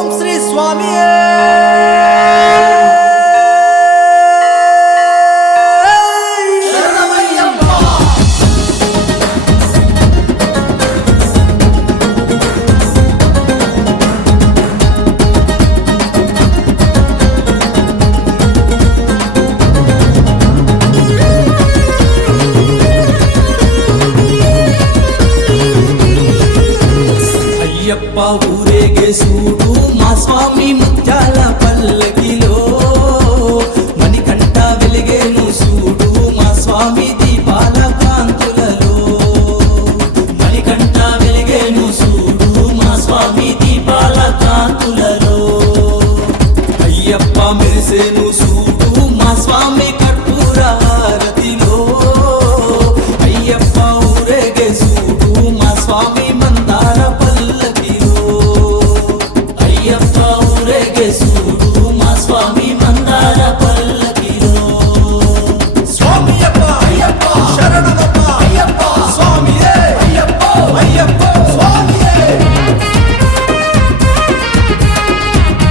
ఓం శ్రీ స్వామి అయ్యప్ప ఊరేగే సూడు మా స్వామి ముత్యాల పల్లకిలో మణికంఠ వెలిగేను సూడు మా స్వామి దీపాల కాంతులలో మణికంఠ వెలిగేను సూడు మా స్వామి దీపాల కాంతులలో అయ్యప్ప మెరిసేను సూడు మా స్వామి కర్పూర